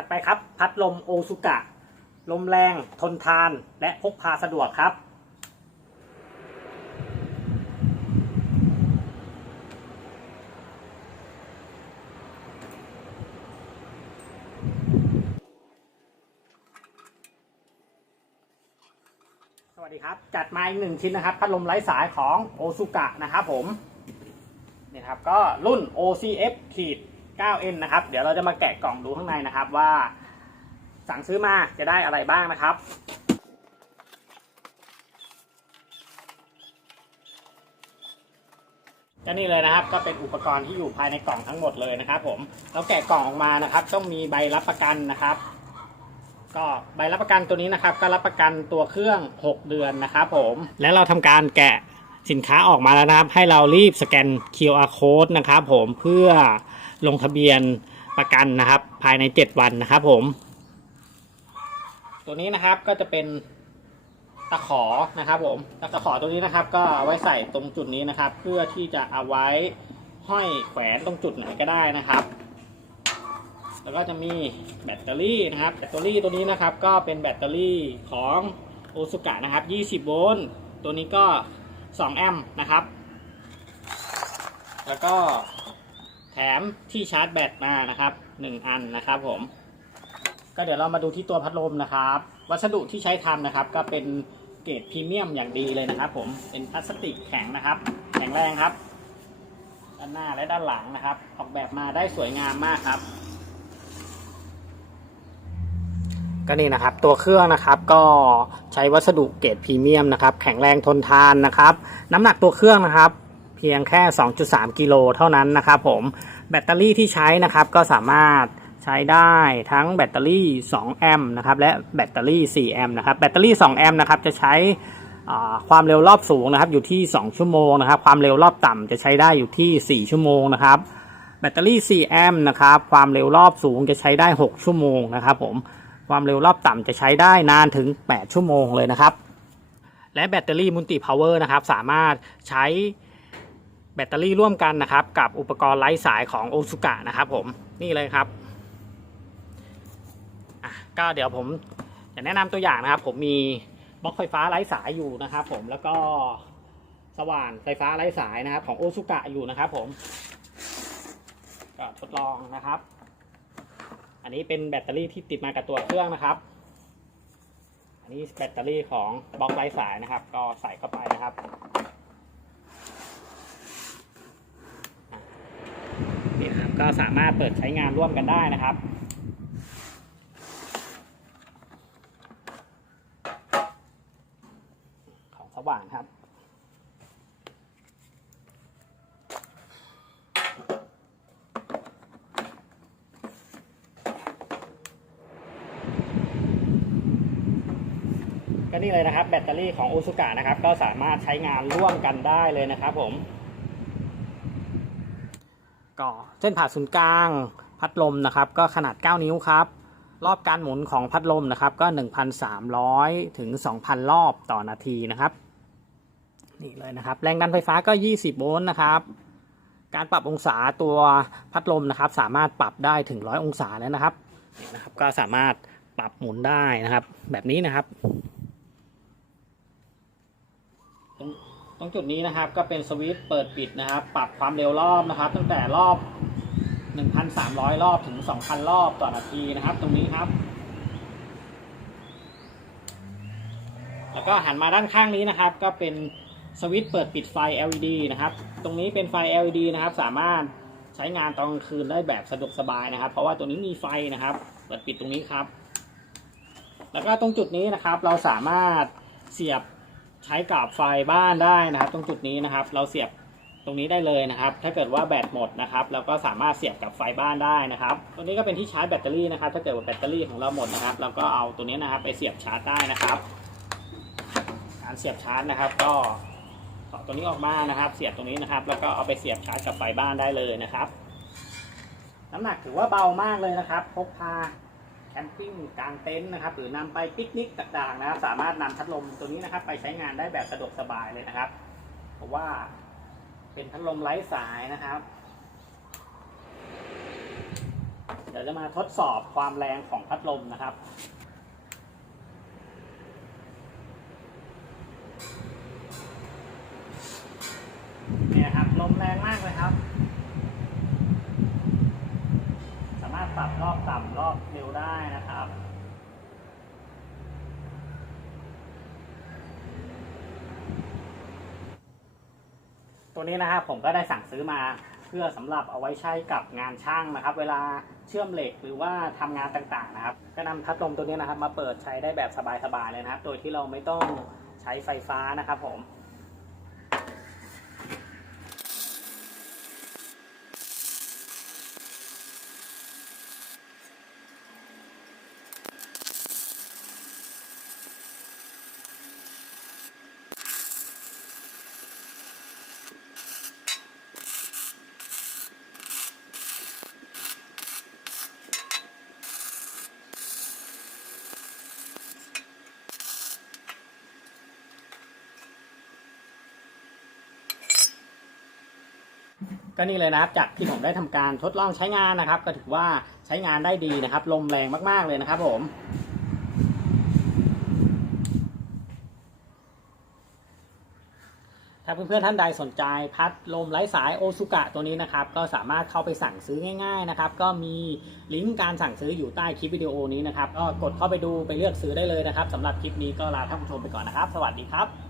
จัดไปครับ พัดลมโอซุกะ ลมแรง ทนทาน และพกพาสะดวกครับ สวัสดีครับ จัดมาอีกหนึ่งชิ้นนะครับ พัดลมไร้สายของโอซุกะนะครับผมนี่ครับ ก็รุ่น OCF ขีด 9N นะครับ เดี๋ยวเราจะมาแกะกล่องดูข้างในนะครับว่า สั่งซื้อมาจะได้อะไรบ้างนะครับก็นี่เลยนะครับก็เป็นอุปกรณ์ที่อยู่ภายในกล่องทั้งหมดเลยนะครับผมแล้วแกะกล่องออกมานะครับ ต้องมีใบรับประกันนะครับ ก็ใบรับประกันตัวนี้นะครับ ก็รับประกันตัวเครื่อง 6 เดือนนะครับผมแล้วเราทำการแกะ สินค้าออกมาแล้วนะครับ ให้เรารีบสแกน QR code นะครับผมเพื่อลงทะเบียนประกันนะครับ ภายใน 7 วันนะครับผม ตัวนี้นะครับก็จะเป็นตะขอนะครับผมตะขอตัวนี้นะครับ ก็ไว้ใส่ตรงจุดนี้นะครับ เพื่อที่จะเอาไว้ห้อยแขวนตรงจุดไหนก็ได้นะครับ แล้วก็จะมีแบตเตอรี่นะครับ แบตเตอรี่ตัวนี้นะครับ ก็เป็นแบตเตอรี่ของโอซุกะนะครับ 20 โวลต์ ตัวนี้ก็ 2 แอมป์นะครับ แล้วก็แถมที่ชาร์จแบตมานะครับ1อันนะครับผม ก็เดี๋ยวเรามาดูที่ตัวพัดลมนะครับ วัสดุที่ใช้ทำนะครับ ก็เป็นเกรดพรีเมียมอย่างดีเลยนะครับ ผมเป็นพลาสติกแข็งนะครับ แข็งแรงครับ ด้านหน้าและด้านหลังนะครับ ออกแบบมาได้สวยงามมากครับ ก็นี่นะครับตัวเครื่องนะครับก็ใช้วัสดุเกรดพรีเมียมนะครับแข็งแรงทนทานนะครับ น้ำหนักตัวเครื่องนะครับ เพียงแค่ 2.3 กิโลเท่านั้นนะครับผมแบตเตอรี่ที่ใช้นะครับก็สามารถใช้ได้ทั้งแบตเตอรี่ 2 แอมป์นะครับและแบตเตอรี่ 4 แอมป์นะครับแบตเตอรี่ 2 แอมป์นะครับจะใช้ความเร็วรอบสูงนะครับอยู่ที่ 2 ชั่วโมงนะครับความเร็วรอบต่ำจะใช้ได้อยู่ที่ 4 ชั่วโมงนะครับแบตเตอรี่ 4 แอมป์นะครับความเร็วรอบสูงจะใช้ได้ 6 ชั่วโมงนะครับผม ความเร็วรอบต่ำจะใช้ได้นานถึง 8 ชั่วโมงเลยนะครับ และแบตเตอรี่มุลติพาวเวอร์นะครับ สามารถใช้แบตเตอรี่ร่วมกันนะครับ กับอุปกรณ์ไร้สายของโอซุกะนะครับผมนี่เลยครับก็เดี๋ยวผมจะแนะนำตัวอย่างนะครับ ผมมีบล็อกไฟฟ้าไร้สายอยู่นะครับ ผมแล้วก็สว่านไฟฟ้าไร้สายนะครับ ของโอซุกะอยู่นะครับ ผมก็ทดลองนะครับ อันนี้เป็นแบตเตอรี่ที่ติดมากับตัวเครื่องนะครับ อันนี้แบตเตอรี่ของบล็อกไร้สายนะครับ ก็ใส่เข้าไปนะครับนี่นะครับก็สามารถเปิดใช้งานร่วมกันได้นะครับของสว่านครับ ก็นี่เลยนะครับ แบตเตอรี่ของ o อ u k a นะครับ ก็สามารถใช้งานร่วมกันได้เลยนะครับผมก็เส้นผ่าศูนย์กลางพัดลมนะครับ ก็ขนาด 9 นิ้วครับ รอบการหมุนของพัดลมนะครับ ก็ 1,300 ถึง 2,000 รอบต่อนาทีนะครับนี่เลยนะครับ แรงดันไฟฟ้าก็ 20 โวลต์นะครับการปรับองศาตัวพัดลมนะครับ สามารถปรับได้ถึง 100 องศาแล้วนะครับนี่นะครับ ก็สามารถปรับหมุนได้นะครับ แบบนี้นะครับ ตรง ตรงจุดนี้นะครับก็เป็นสวิตช์เปิดปิดนะครับ ปรับความเร็วรอบนะครับ ตั้งแต่รอบ 1,300 รอบถึง 2,000 รอบต่อนาทีนะครับ ตรงนี้ครับ แล้วก็หันมาด้านข้างนี้นะครับ ก็เป็นสวิตช์เปิดปิดไฟ LED นะครับ ตรงนี้เป็นไฟ LED นะครับ สามารถใช้งานตอนกลางคืนได้แบบสะดวกสบายนะครับ เพราะว่าตัวนี้มีไฟนะครับ เปิดปิดตรงนี้ครับ แล้วก็ตรงจุดนี้นะครับ เราสามารถเสียบ ใช้กับไฟบ้านได้นะครับ ตรงจุดนี้นะครับ เราเสียบตรงนี้ได้เลยนะครับ ถ้าเกิดว่าแบตหมดนะครับเราก็สามารถเสียบกับไฟบ้านได้นะครับ ตัวนี้ก็เป็นที่ชาร์จแบตเตอรี่นะครับ ถ้าเกิดว่าแบตเตอรี่ของเราหมดนะครับ เราก็เอาตัวนี้นะครับไปเสียบชาร์จได้นะครับ การเสียบชาร์จนะครับ ก็ถอดตัวนี้ออกมานะครับ เสียบตรงนี้นะครับ แล้วก็เอาไปเสียบชาร์จกับไฟบ้านได้เลยนะครับ น้ำหนักถือว่าเบามากเลยนะครับ พกพา แคมปิ้งกลางเต็นท์นะครับ หรือนำไปปิกนิกต่างๆนะครับ สามารถนำพัดลมตัวนี้นะครับ ไปใช้งานได้แบบสะดวกสบายเลยนะครับ เพราะว่าเป็นพัดลมไร้สายนะครับเดี๋ยวจะมาทดสอบความแรงของพัดลมนะครับ นี่นะครับ ลมแรงมากเลยครับ สามารถปรับรอบต่ำรอบเร็วได้นะครับ ตัวนี้นะครับผมก็ได้สั่งซื้อมาเพื่อสำหรับเอาไว้ใช้กับงานช่างนะครับ เวลาเชื่อมเหล็กหรือว่าทำงานต่างๆนะครับ ก็นำพัดลมตัวนี้นะครับ มาเปิดใช้ได้แบบสบายๆเลยนะครับ โดยที่เราไม่ต้องใช้ไฟฟ้านะครับผม ก็นี่เลยนะครับจากที่ผมได้ทำการทดลองใช้งานนะครับ ก็ถือว่าใช้งานได้ดีนะครับ ลมแรงมากๆเลยนะครับผมถ้าเพื่อนๆท่านใดสนใจพัดลมไร้สายโอซุกะตัวนี้นะครับ ก็สามารถเข้าไปสั่งซื้อง่ายๆนะครับ ก็มีลิงก์การสั่งซื้ออยู่ใต้คลิปวิดีโอนี้นะครับ ก็กดเข้าไปดูไปเลือกซื้อได้เลยนะครับสำหรับคลิปนี้ก็ลาท่านผู้ชมไปก่อนนะครับ สวัสดีครับ